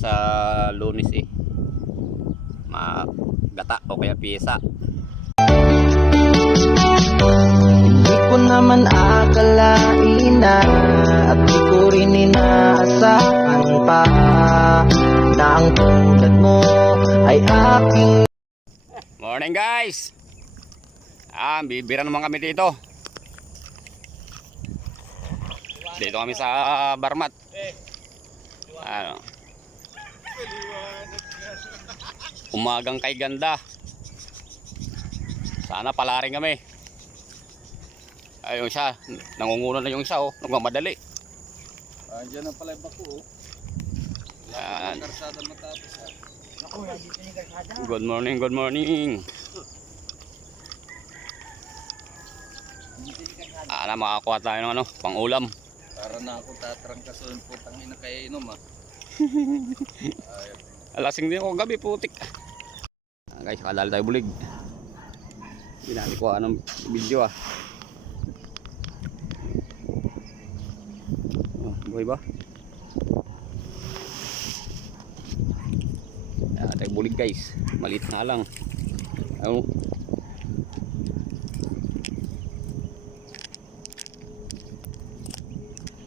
sa Lunes eh. Magata o kaya piyesa. Hindi ko naman akalain na at di ko rin inaasahan pa na ang tulad mo ay aking. Morning guys! Bibira naman kami dito. Dito kami sa Barmat. Ano? Umagang kay ganda. Sana pala rin kami. Ayun siya, nangungulo na yung isa oh, nagmamadali. Diyan na pala yung bako oh. Yan. Karsada matapos ha. Good morning, good morning. Makakuha tayo ng ano, pang ulam. Para na ako tatrangkaso yung putang ina kaya inom ha. Alasing din ako gabi, putik. Guys, kadali tayo bulig. Binali ko ng video ah. Oh, buhay ba? Yan, tayo bulig guys. Maliit na lang. Ayun.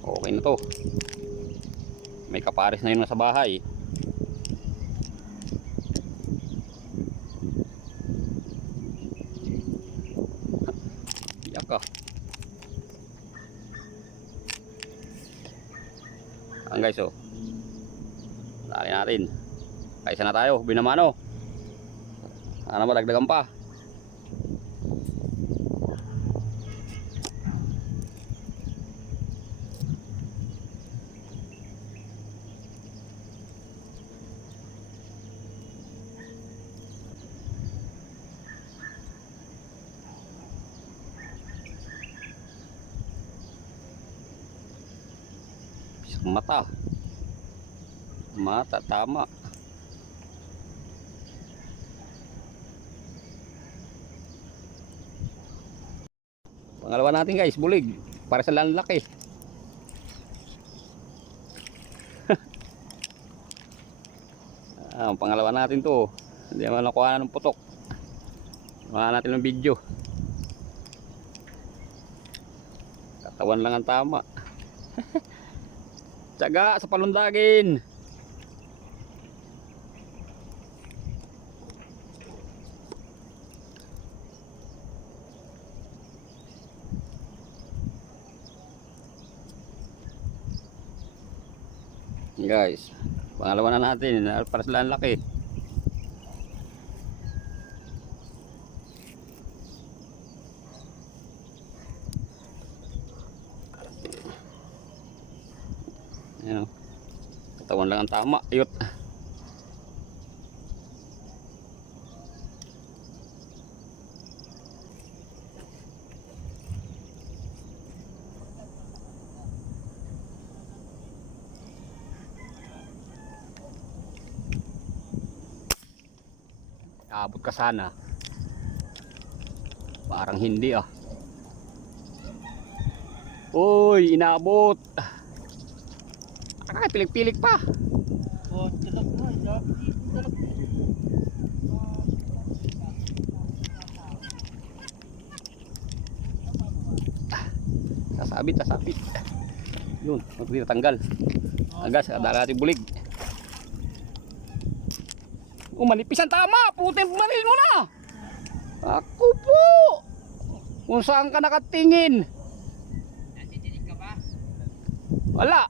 Okay na to. May kapares na yun nasa bahay. Yak ah. Ang guys oh. Lali natin. Kaisa na tayo, binamano. Sana madagdagan pa. Mata tama. Pangalawa natin guys, bulig. Para sa lalaki. Pangalawa natin to. Hindi naman nakuha ng putok. Nakuha natin ng video. Katawan lang ang tama. Tsaga sa palundagin. Guys, pangalawa na natin para sa laki. Ayan, katawan lang ang tama. Ayot. Abot ka sana. Parang hindi ah. Uy, inaabot. Pilik-pilik pa. Sasabit. Yun, hindi natanggal. Agas, dala natin bulig. Manipis ang tama. Putin, manil mo na. Ako po. Kung saan ka nakatingin. Natidinig ka ba? Wala.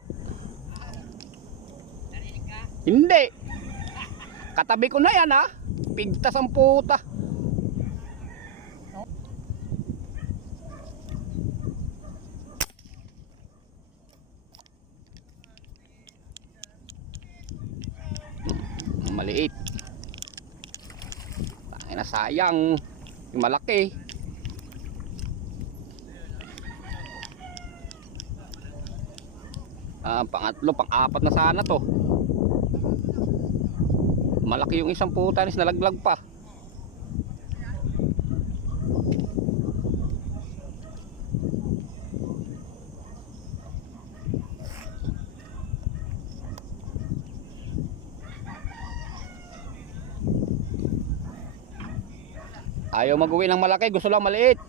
Narinig ka? Hindi. Katabi ko na yan ha. Pigtas ang puta. Maliit. Ay na sayang. Yung malaki. Pangatlo, pang-apat na sana to. Malaki yung isang putanis, nalaglag pa. Ayaw mag-uwi ng malaki, gusto lang maliit.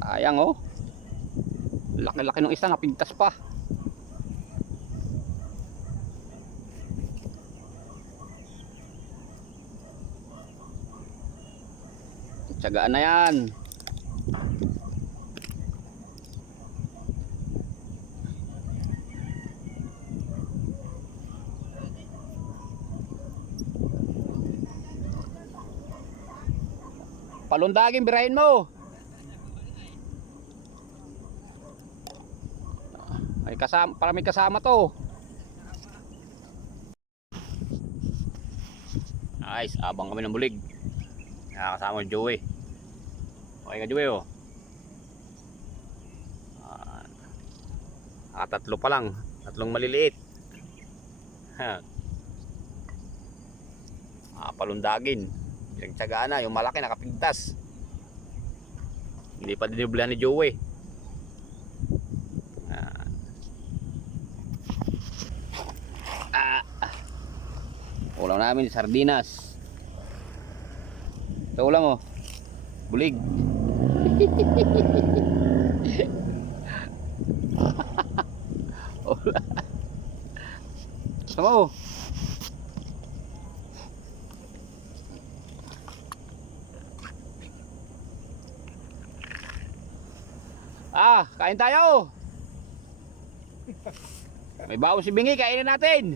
Sayang oh. Laki-laki ng isa, napintas pa. Tiyagaan na yan. Palundagin, birahin mo. May kasama, para may kasama to. Nice, abang kami ng bulig. Nakakasama yung Joey. Okay ka Joey oh. Tatlo pa lang. Tatlong maliliit. Palundagin. Pinagtsagaan na, yung malaki nakapigtas. Hindi pa dinublan ni Joey. Ulam namin sardinas. Ito ulam oh. Bulig. Sama oh. Kain tayo. May baon si Bingi, kainin natin.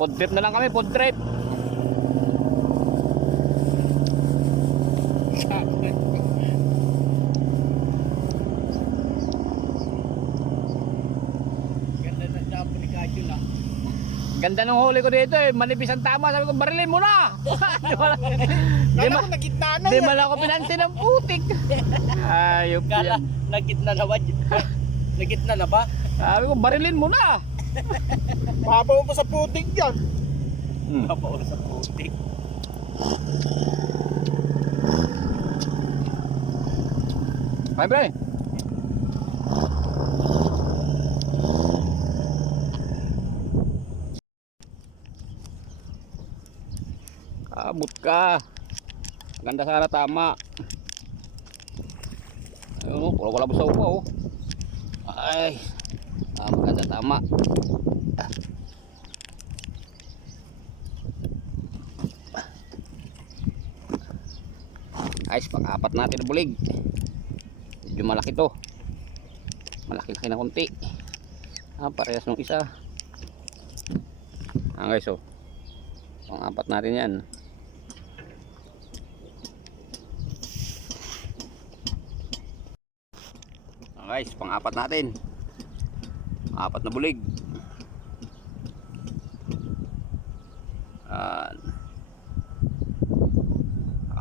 Food trip na lang kami, food trip. Ganda ng huli ko dito eh, manipis ang tama. Sabi ko, barilin mo na. Di man ako pinansin ng putik. Ayop yan. Nagitna na ba? Nagitna na ba? Sabi ko, barilin mo na. Mababaw pa sa putik yan. Mababaw sa putik. Kain pre. Abot ka. Ganda sana tama. Ayun, wala busaw pa oh. Ay. Maganda tama. Guys, pang-apat natin na bulig. Medyo malaki to. Malaki-laki na konti. Parehas nung isa. Guys oh. Pang-apat natin yan. Guys, pang-apat natin. Apat na bulig.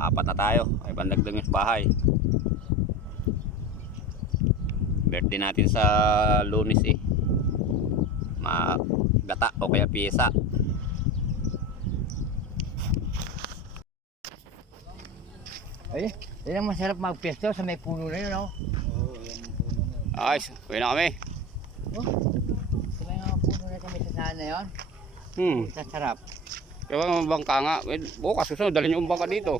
Apat na tayo. Ay bandagdag yung bahay. Birthday natin sa Lunes eh. Magata o kaya piyesa. Ay, yan ang masarap magpesto sa may puno na yun, oh. Guys, kuya na kami. Oh, sa may mga puno na kami sa saan na yun. Sasarap. Kaya bangka nga. Bukas susunod, dalhin yung bangka dito.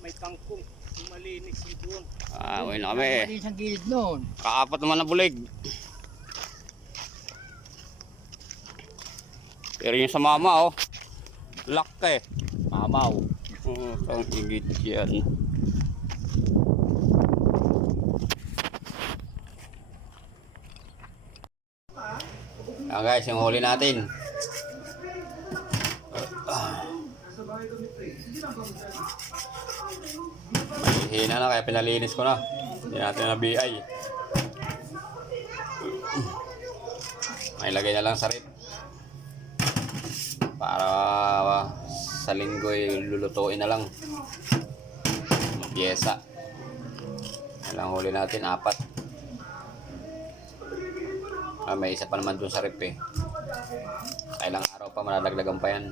May kangkong. Malinis doon. Kuya na kami. Malinis ang gilid noon. Kaapat naman na bulig. Pero yung sa mama oh. Laki. Mamaw. Ang higit yan. Guys, yung huli natin. Hina na kaya pinalinis ko na. Hindi natin na BI. May lagay na lang sa rip. Para sa linggo'y lulutuin na lang. Magyesa. Yan lang huli natin, 4. May isa pa naman dun sa rip eh. Kailang araw pa malalaglagan pa yan.